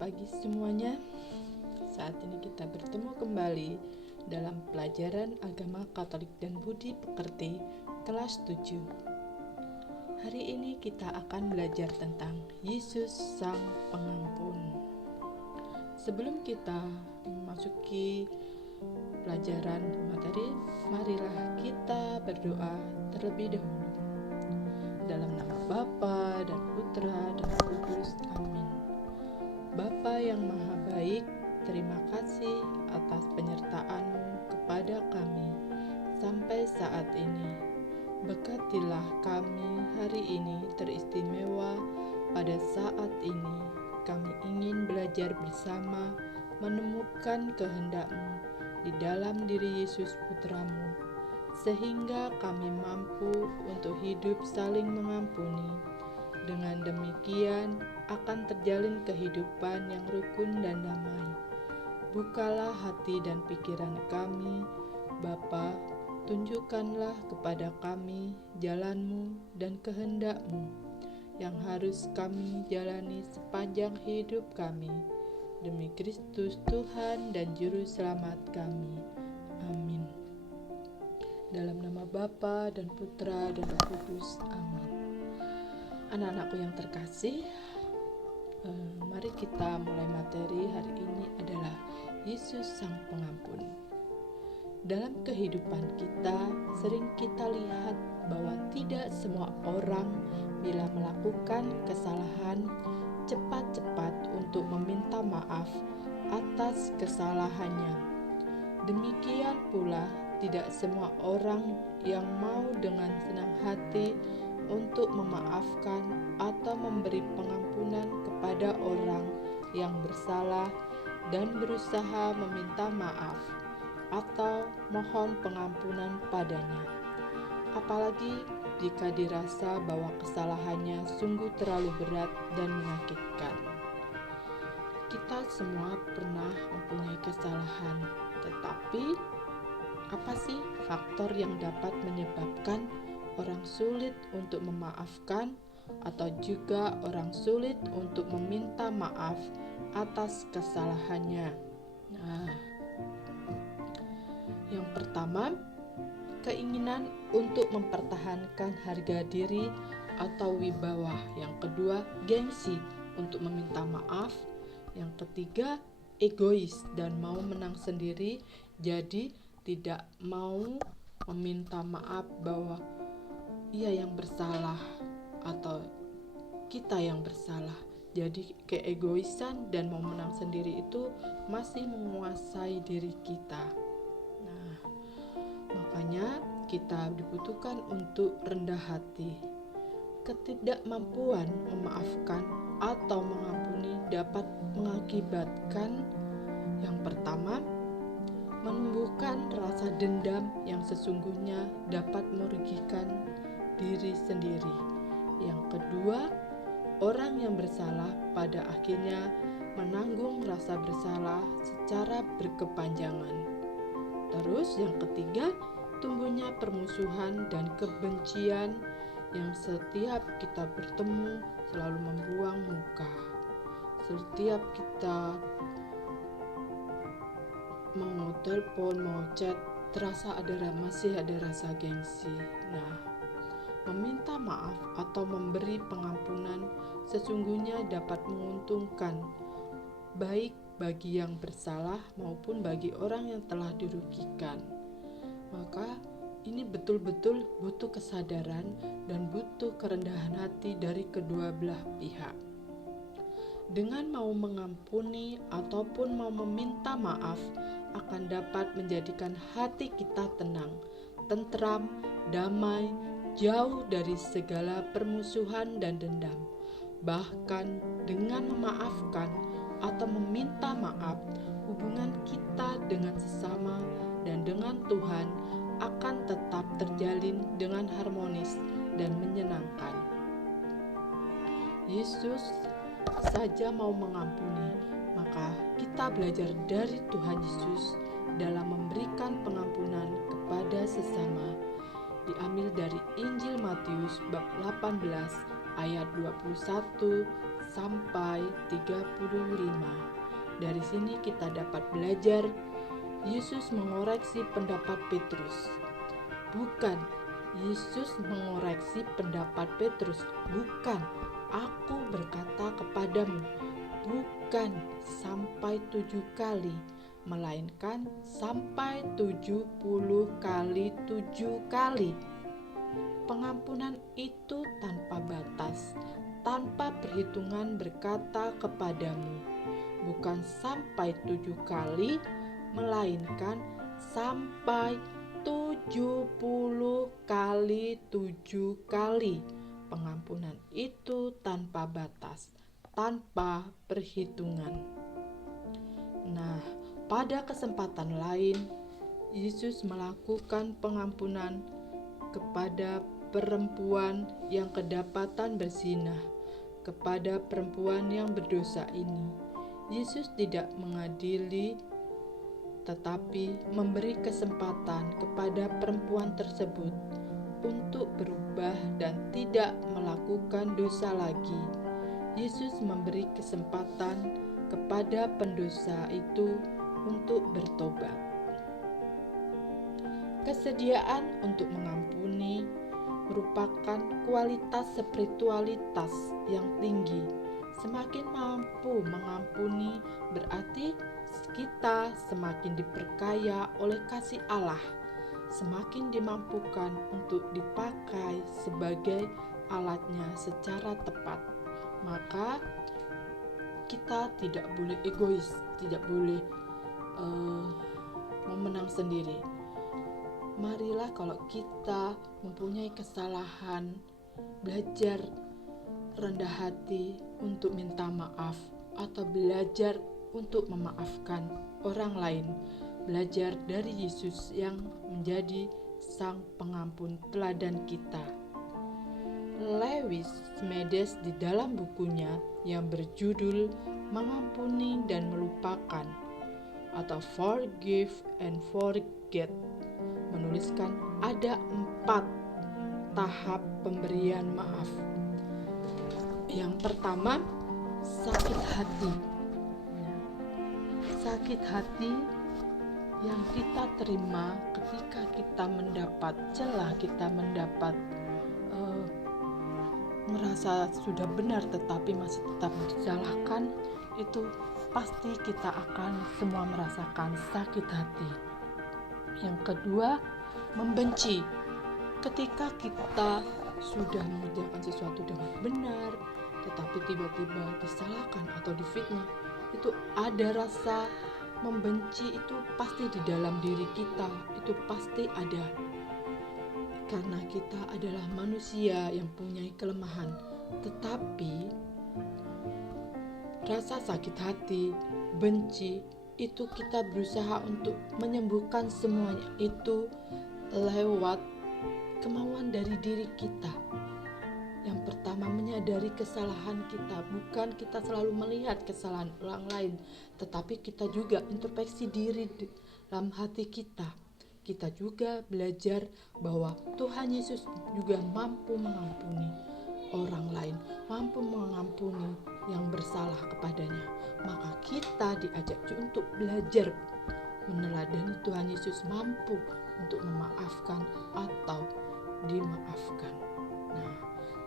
pagi semuanya. Saat ini kita bertemu kembali dalam pelajaran Agama Katolik dan Budi Pekerti kelas 7. Hari ini kita akan belajar tentang Yesus Sang Pengampun. Sebelum kita memasuki pelajaran materi, marilah kita berdoa terlebih dahulu. Dalam nama Bapa dan Putra dan Roh Kudus. Amin. Bapa yang Maha Baik, terima kasih atas penyertaan-Mu kepada kami sampai saat ini. Berkatilah kami hari ini teristimewa. Pada saat ini kami ingin belajar bersama menemukan kehendak-Mu di dalam diri Yesus Putra-Mu, sehingga kami mampu untuk hidup saling mengampuni. Dengan demikian akan terjalin kehidupan yang rukun dan damai. Bukalah hati dan pikiran kami, Bapa, tunjukkanlah kepada kami jalan-Mu dan kehendak-Mu yang harus kami jalani sepanjang hidup kami. Demi Kristus Tuhan dan Juru Selamat kami. Amin. Dalam nama Bapa dan Putra dan Roh Kudus. Amin. Anak-anakku yang terkasih, mari kita mulai materi hari ini adalah Yesus Sang Pengampun. Dalam kehidupan kita, sering kita lihat bahwa tidak semua orang bila melakukan kesalahan cepat-cepat untuk meminta maaf atas kesalahannya. Demikian pula tidak semua orang yang mau dengan senang hati untuk memaafkan atau memberi pengampunan kepada orang yang bersalah dan berusaha meminta maaf atau mohon pengampunan padanya. Apalagi jika dirasa bahwa kesalahannya sungguh terlalu berat dan menyakitkan. Kita semua pernah mempunyai kesalahan, tetapi apa sih faktor yang dapat menyebabkan orang sulit untuk memaafkan atau juga orang sulit untuk meminta maaf atas kesalahannya? Nah, yang pertama, keinginan untuk mempertahankan harga diri atau wibawa. Yang kedua, gengsi untuk meminta maaf. Yang ketiga, egois dan mau menang sendiri, jadi tidak mau meminta maaf bahwa ia yang bersalah atau kita yang bersalah. Jadi keegoisan dan mau menang sendiri itu masih menguasai diri kita. Nah, makanya kita dibutuhkan untuk rendah hati. Ketidakmampuan memaafkan atau mengampuni dapat mengakibatkan yang pertama, menumbuhkan rasa dendam yang sesungguhnya dapat merugikan diri sendiri. Yang kedua, orang yang bersalah pada akhirnya menanggung rasa bersalah secara berkepanjangan. Terus yang ketiga, tumbuhnya permusuhan dan kebencian yang setiap kita bertemu selalu membuang muka. Setiap kita mau telepon, mau chat, terasa masih ada rasa gengsi. Nah, meminta maaf atau memberi pengampunan sesungguhnya dapat menguntungkan, baik bagi yang bersalah maupun bagi orang yang telah dirugikan. Maka ini betul-betul butuh kesadaran dan butuh kerendahan hati dari kedua belah pihak. Dengan mau mengampuni ataupun mau meminta maaf akan dapat menjadikan hati kita tenang, tentram, damai, jauh dari segala permusuhan dan dendam. Bahkan dengan memaafkan atau meminta maaf, hubungan kita dengan sesama dan dengan Tuhan akan tetap terjalin dengan harmonis dan menyenangkan. Yesus saja mau mengampuni, maka kita belajar dari Tuhan Yesus dalam memberikan pengampunan kepada sesama. Diambil dari Injil Matius bab 18 ayat 21 sampai 35. Dari sini kita dapat belajar Yesus mengoreksi pendapat Petrus. Bukan, Yesus mengoreksi pendapat Petrus. Bukan, aku berkata kepadamu, bukan sampai 7 kali, melainkan sampai 70 kali 7 kali. Pengampunan itu tanpa batas, tanpa perhitungan berkata kepadamu, bukan sampai 7 kali, melainkan sampai 70 kali 7 kali. Pengampunan itu tanpa batas, tanpa perhitungan. Nah, pada kesempatan lain, Yesus melakukan pengampunan kepada perempuan yang kedapatan berzina, kepada perempuan yang berdosa ini. Yesus tidak mengadili, tetapi memberi kesempatan kepada perempuan tersebut untuk berubah dan tidak melakukan dosa lagi. Yesus memberi kesempatan kepada pendosa itu untuk bertobat. Kesediaan untuk mengampuni merupakan kualitas spiritualitas yang tinggi. Semakin mampu mengampuni berarti kita semakin diperkaya oleh kasih Allah, semakin dimampukan untuk dipakai sebagai alatnya secara tepat. Maka kita tidak boleh egois, tidak boleh memenang sendiri. Marilah kalau kita mempunyai kesalahan, belajar rendah hati untuk minta maaf, atau belajar untuk memaafkan orang lain. Belajar dari Yesus yang menjadi sang pengampun teladan kita. Lewis Smedes di dalam bukunya yang berjudul Mengampuni dan Melupakan atau Forgive and Forget menuliskan ada 4 tahap pemberian maaf. Yang pertama, sakit hati. Sakit hati yang kita terima ketika kita mendapat celah, kita mendapat merasa sudah benar tetapi masih tetap disalahkan, itu pasti kita akan semua merasakan sakit hati. Yang kedua, membenci. Ketika kita sudah mengerjakan sesuatu dengan benar, tetapi tiba-tiba disalahkan atau difitnah, itu ada rasa membenci, itu pasti di dalam diri kita, itu pasti ada. Karena kita adalah manusia yang punya kelemahan, tetapi rasa sakit hati, benci, itu kita berusaha untuk menyembuhkan semuanya itu lewat kemauan dari diri kita. Yang pertama, menyadari kesalahan kita. Bukan kita selalu melihat kesalahan orang lain, tetapi kita juga introspeksi diri dalam hati kita. Kita juga belajar bahwa Tuhan Yesus juga mampu mengampuni orang lain, mampu mengampuni yang bersalah kepadanya. Maka kita diajak untuk belajar meneladani Tuhan Yesus mampu untuk memaafkan atau dimaafkan. Nah,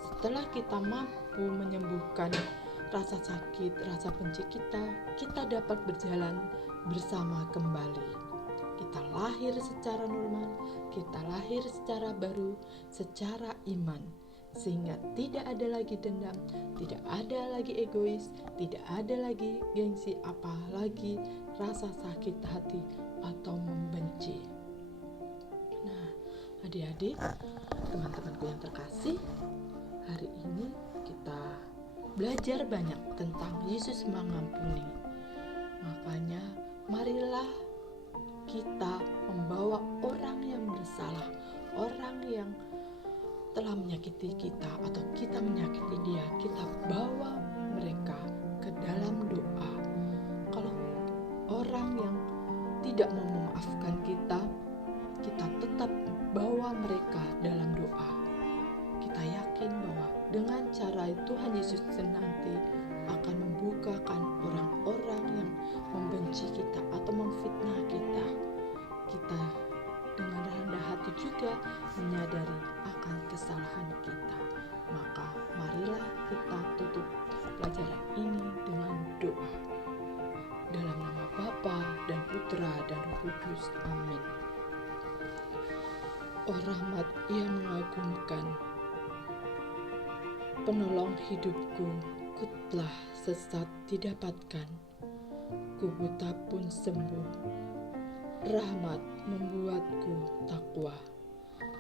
setelah kita mampu menyembuhkan rasa sakit, rasa benci kita dapat berjalan bersama kembali. Kita lahir secara normal, kita lahir secara baru, secara iman. Sehingga tidak ada lagi dendam, tidak ada lagi egois, tidak ada lagi gengsi, apalagi rasa sakit hati atau membenci. Nah, adik-adik, teman-temanku yang terkasih, hari ini kita belajar banyak tentang Yesus mengampuni. Makanya marilah kita membawa orang yang bersalah, orang yang telah menyakiti kita atau kita menyakiti dia, kita bawa mereka ke dalam doa. Kalau orang yang tidak mau memaafkan kita tetap bawa mereka dalam doa. Kita yakin bahwa dengan cara Tuhan Yesus nanti akan membukakan orang-orang yang membenci kita atau memfitnah kita. Kita dengan rendah hati juga menyadari akan kesalahan kita. Maka marilah kita tutup pelajaran ini dengan doa. Dalam nama Bapa dan Putra dan Roh Kudus. Amin. Oh rahmat yang mengagumkan, penolong hidupku, ku telah sesat didapatkan, ku buta pun sembuh. Rahmat membuatku takwa,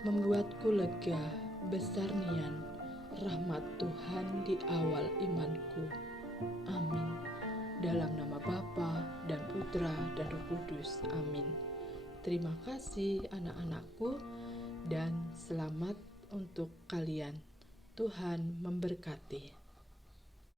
membuatku lega, besar nian, rahmat Tuhan di awal imanku. Amin. Dalam nama Bapa dan Putra dan Roh Kudus. Amin. Terima kasih anak-anakku, dan selamat untuk kalian. Tuhan memberkati.